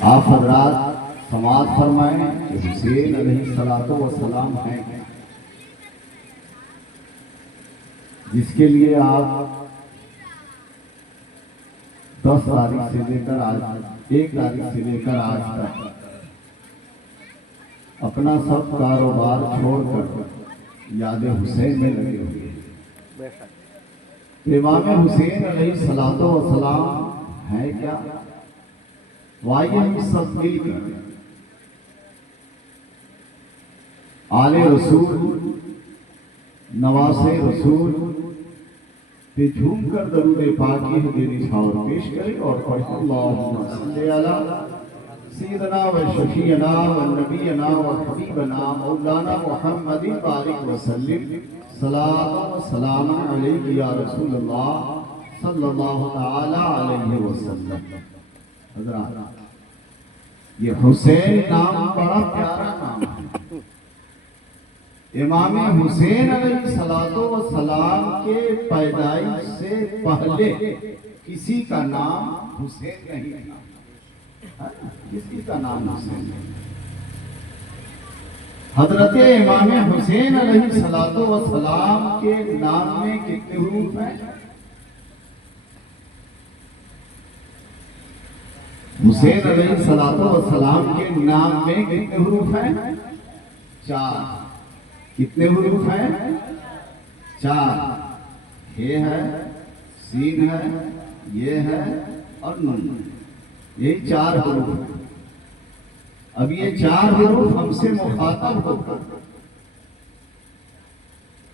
آپ حضرات سماعت فرمائیں کہ حسین علیہ السلام ہیں جس کے لیے آپ 10 تاریخ سے لے کر آج 1 تاریخ سے لے کر آج تک اپنا سب کاروبار چھوڑ کر یاد حسین میں لگے ہوئے ہیں۔ امام حسین علیہ السلام ہیں کیا؟ وائیے ہم سب مل کر آل رسول نواز رسول پہ جھوم کر درود پاکی ہدیری چھاور پیش کریں اور پڑھیں اللہم صلی علی سیدنا و شفیعنا و نبینا و حبیبنا مولانا محمد بارک وسلم صلاۃ و سلام علیک یا رسول اللہ صلی اللہ تعالی علیہ وسلم۔ حضرات یہ حسین نام بڑا پیارا نام ہے۔ امام حسین علیہ السلام کے پیدائش سے پہلے کسی کا نام حسین نہیں تھا، کسی کا نام حسین نہیں۔ حضرت امام حسین علیہ السلام کے نام میں کتنے حروف ہیں؟ حسین علیہ السلام کے نام میں کتنے حروف ہیں؟ 4۔ کتنے حروف ہیں؟ 4۔ ہے سین ہے، یہ ہے اور نون، یہ 4 حروف ہیں۔ اب یہ 4 حروف ہم سے مخاطب ہو کر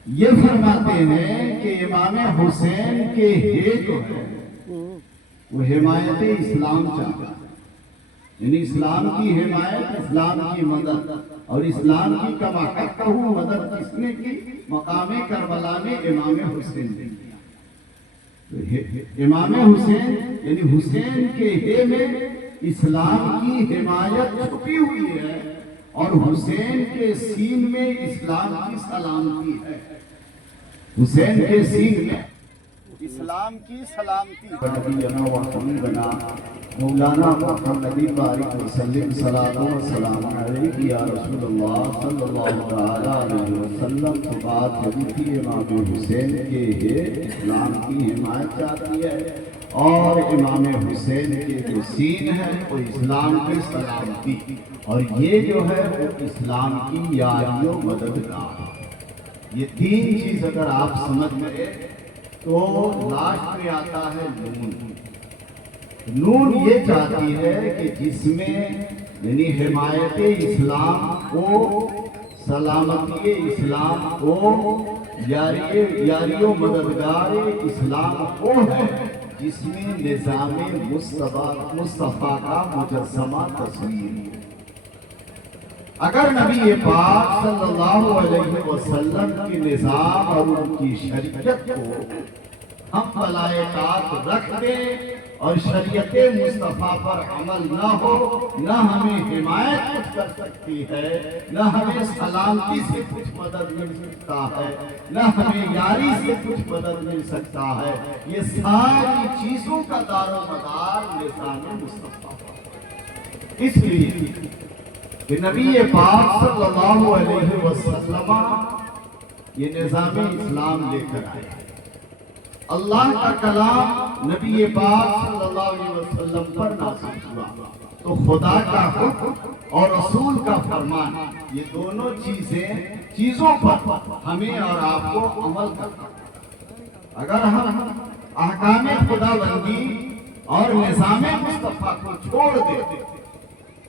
یہ فرماتے ہیں کہ امام حسین کے ہے جو ہے وہ حمایت اسلام چاہتا ہے، یعنی اسلام کی حمایت، اسلام کی مدد اور اسلام کی کما کرتا ہوں مدد کس نے کی؟ مقام کربلا میں امام حسین نے کیا۔ امام حسین یعنی حسین کے ہے میں اسلام کی حمایت چھپی ہوئی ہے اور حسین کے سین میں اسلام کی سلامتی ہے۔ حسین کے سین میں اسلام کی سلامتی نبینا و حبیبنا مولانا محمد بارک وسلم صلاۃ و سلام علیک یا رسول اللہ صلی اللہ تعالی علیہ وسلم۔ تو بات یہ تھی امام حسین کے ہے اسلام کی حمایت چاہتی ہے اور امام حسین کے جو سین ہے وہ اسلام کی سلامتی، اور یہ جو ہے وہ اسلام کی یاری و مددگار ہے۔ یہ 3 چیز اگر آپ سمجھ گئے تو لاسٹ میں آتا ہے نون۔ نون یہ چاہتی ہے کہ جس میں یعنی حمایت اسلام کو، سلامتی اسلام کو، یاری و مددگار اسلام کو ہے، جس میں نظام مصطفیٰ کا مجسمہ تصویر۔ اگر نبی پاک صلی اللہ علیہ وسلم کے نظام اور ان کی شریعت کو ہم بالائے طاق رکھ دیں اور شریعت مصطفیٰ پر عمل نہ ہو، نہ ہمیں حمایت کچھ کر سکتی ہے، نہ ہمیں سلامتی سے کچھ مدد مل سکتا ہے، نہ ہمیں یاری سے کچھ مدد مل سکتا ہے۔ یہ ساری چیزوں کا دار و مدار نظام مصطفیٰ پر۔ اس لیے کہ نبی پاک صلی اللہ علیہ وسلم یہ نظام اسلام لے کر آئے۔ اللہ کا کلام نبی پاک صلی اللہ علیہ وسلم پر نازل ہوا تو خدا کا حکم اور رسول کا فرمان، یہ دونوں چیزوں پر ہمیں اور آپ کو عمل کرنا ہے۔ اگر ہم احکام خدا بندی اور نظام مصطفیٰ کو چھوڑ دیں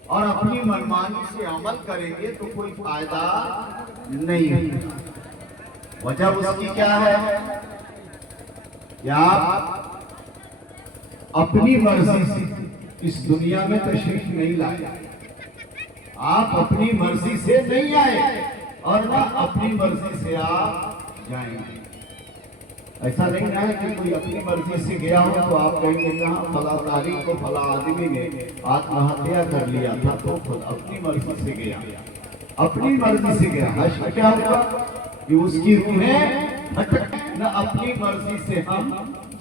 اور اپنی منمانی سے عمل کریں گے تو کوئی فائدہ نہیں ہوگا۔ وجہ اس کی کیا ہے کہ آپ اپنی مرضی سے اس دنیا میں تشریف نہیں لائے، آپ اپنی مرضی سے نہیں آئے اور نہ اپنی مرضی سے آپ جائیں گے۔ ایسا نہیں ہے کہ کوئی اپنی مرضی سے گیا ہو تو آپ کہیں گے کہاں فلاں تاریخ کو فلاں آدمی نے آتم ہتیا کر لیا تھا تو خود اپنی مرضی سے گیا، اپنی مرضی سے گیا۔ حشر کیا ہوگا کہ اس کی روحیں نہ اپنی مرضی سے ہم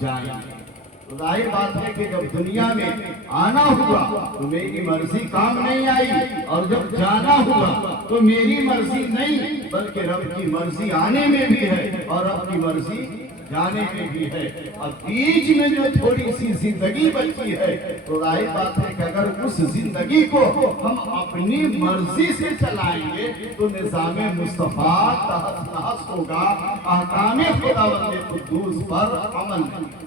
جائیں گے۔ تو ظاہر بات ہے کہ جب دنیا میں آنا ہوا تو میری مرضی کام نہیں آئی، اور جب جانا ہوا تو میری مرضی نہیں بلکہ رب کی مرضی آنے میں بھی ہے اور رب کی مرضی جانے میں بھی ہے۔ اب بیچ میں جو تھوڑی سی زندگی بچی ہے تو ظاہر بات ہے کہ اگر اس زندگی کو ہم اپنی مرضی سے چلائیں گے تو نظام مصطفیٰ تحت نحس ہوگا، احکام خداوند قدوس پر عمل نہیں۔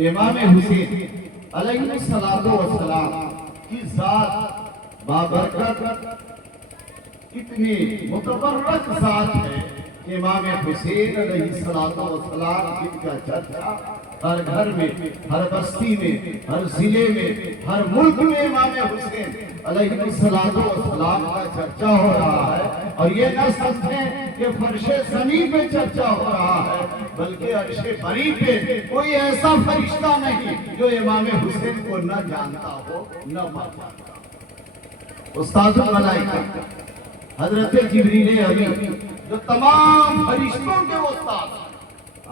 امام حسین علیہ السلام کی ذات بابرکت اتنی متبرک ذات ہے کہ امام حسین علیہ السلام جن کا چرچا ہر گھر میں، ہر بستی میں، ہر ضلع میں، ہر ملک میں امام حسین علیہ السلام کا چرچا ہو رہا ہے، اور یہ نہ سمجھیں کہ فرش زمین پہ چرچا ہو رہا ہے بلکہ عرش بری پہ کوئی ایسا فرشتہ نہیں جو امام حسین کو نہ جانتا ہو نہ مانتا ہو۔ استاذ الملائکہ حضرت جبریل امین جو تمام فرشتوں کے استاد،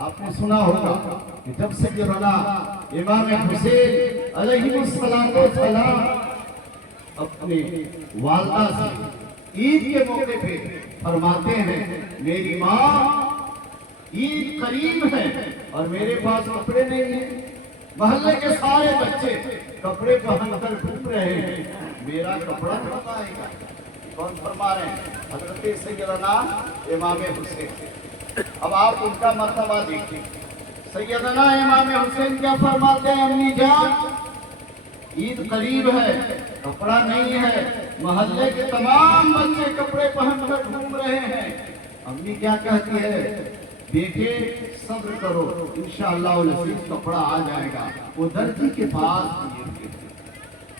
آپ نے سنا ہوگا کہ جب سیدنا امام حسین علیہ السلام اپنے والدہ سے عید کے موقع پہ فرماتے ہیں میری ماں عید قریب ہے اور میرے پاس کپڑے نہیں ہیں، محلے کے سارے بچے کپڑے پہن کر گھوم رہے ہیں، میرا کپڑا کب آئے گا؟ کون فرما رہے ہیں؟ حضرت سیدنا امام حسین۔ اب آپ ان کا مرتبہ دیکھیں، سیدنا امام حسین کیا فرماتے ہیں؟ امی جان عید قریب ہے، کپڑا نہیں ہے، محلے کے تمام بچے کپڑے پہن کر گھوم رہے ہیں۔ امی کیا کہتی ہے؟ بیٹے صبر کرو، انشاءاللہ العزیز کپڑا آ جائے گا، وہ درجی کے پاس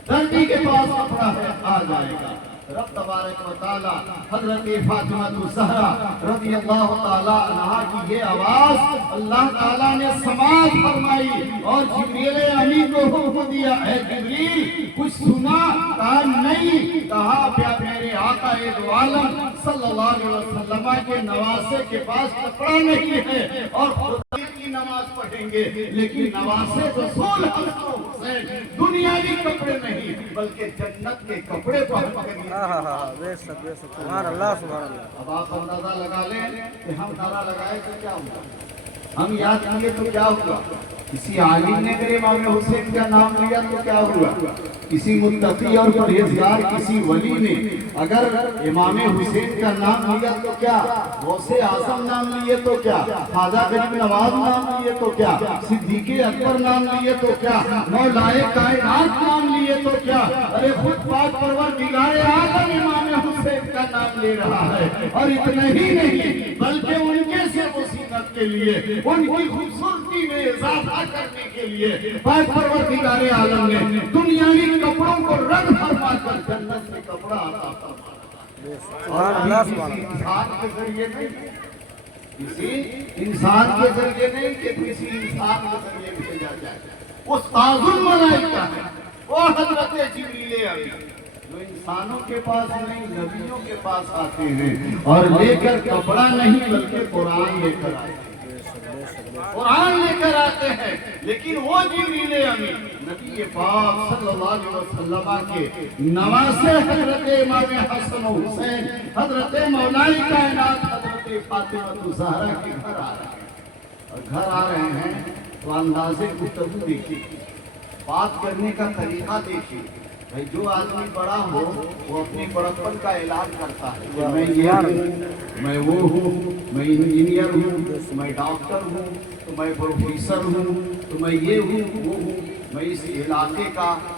کپڑا ہے، آ جائے گا۔ رب تبارک و تعالی حضرت فاطمہ الزہرا رضی اللہ تعالی عنہا کی یہ آواز اللہ تعالیٰ نے سماعت فرمائی اور جبریل امین کو حکم دیا، اے جبریل کچھ سنا؟ کہا نہیں۔ کہا میرے آقا دو عالم صلی اللہ علیہ وسلم کے نواسے کے پاس کپڑا نہیں ہے اور خدا کی نماز پڑھیں گے، لیکن نواسے رسول حسین دنیاوی کپڑے نہیں بلکہ جنت کے کپڑے پہن کر سبحان اللہ سبحان اللہ۔ اب آپ اندازہ لگا لیں کہ ہم نعرہ لگائے تو کیا ہوا، ہم یاد کیے تو کیا ہوا، کسی عالم نے میرے امام حسین کا نام لیا تو کیا ہوا، کسی متقی اور پرہیزگار کسی ولی نے اگر امام حسین کا نام لیا تو کیا، غوث اعظم نام لیے تو کیا، خواجہ غریب نواز نام لیے تو کیا، صدیق اکبر نام لیے تو کیا، مولائے کائنات نام لیے تو کیا، ارے خود پاک پروردگار عالم امام حسین کا نام لے رہا ہے، اور اتنا ہی نہیں بلکہ ان کے سے وسیلت کے لیے، ان کی خوبصورتی میں اضافہ کرنے کے لیے پاک پروردگار عالم نے دنیاوی کپڑوں کو رنگ فرما کر جنت سے کپڑا عطا فرمایا، اور کسی انسان کے ذریعے نہیں، کسی انسان کے ذریعے نہیں کہ کسی انسان کے ذریعے بھیجا جائے، وہ تاج الملائکہ ہے، وہ حضرت جبریل امین جو انسانوں کے پاس نہیں نبیوں کے پاس آتے ہیں اور لے کر کپڑا نہیں بلکہ قرآن لے کر آتے ہیں، قرآن لے کر آتے ہیں۔ لیکن وہ جبریل امین نبی پاک صلی اللہ علیہ وسلم کے نواسے حضرت امام حسن و حسین حضرت مولائی کائنات حضرت فاطمہ الزہرا کے گھر آ رہے ہیں، اور گھر آ رہے ہیں تو انداز گفتگو دیکھیے، بات کرنے کا طریقہ دیکھیے۔ بھائی جو آدمی بڑا ہو وہ اپنی بڑپن کا اعلان کرتا ہے کہ میں یہ ہوں، میں وہ ہوں، میں انجینئر ہوں، میں ڈاکٹر ہوں، تو میں پروفیسر ہوں، تو میں یہ ہوں وہ ہوں، میں اس علاقے کا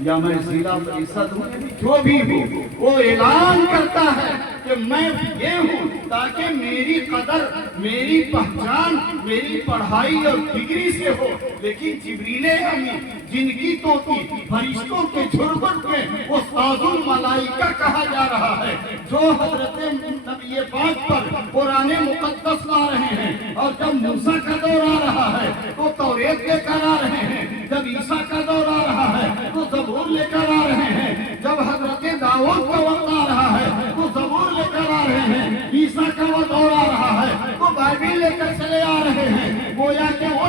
یا میں ضلع پریشد ہوں، جو بھی ہوں وہ اعلان کرتا ہے کہ میں یہ ہوں تاکہ میری قدر میری پہچان میری پڑھائی اور ڈگری سے ہو۔ لیکن جبریل امین جن کی توتی فرشتوں کے جھرمٹ میں وہ تاج الملائکہ کہا جا رہا ہے، جو حضرت نبی پاک پر قرآن مقدس لا رہے ہیں، اور جب موسیٰ کا دور آ رہا ہے تو توریت لے کر آ رہے ہیں، جب عیسیٰ کا دور آ رہا ہے تو زبور لے کر آ رہے ہیں، جب حضرت داؤد کا وقت آ رہا ہے تو زبور لے کر آ رہے ہیں، عیسیٰ کا وہ دور آ رہا ہے تو بائبل لے کر چلے آ رہے ہیں۔ گویا کہ وہ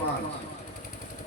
5,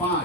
5,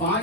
5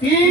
3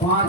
5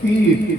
3।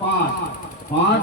5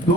2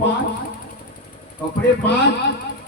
5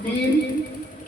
3।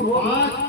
5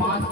5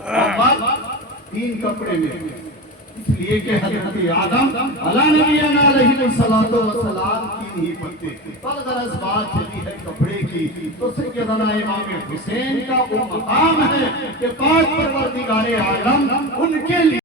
اور تین کپڑے میں، اس لیے کہ حضرت آدم علیہ نبینا علیہ الصلوۃ والسلام تین ہی پتے، پر غرض بات چلی ہے کپڑے کی، تو سیدنا امام حسین کا وہ مقام ہے کہ پاک پروردگار عالم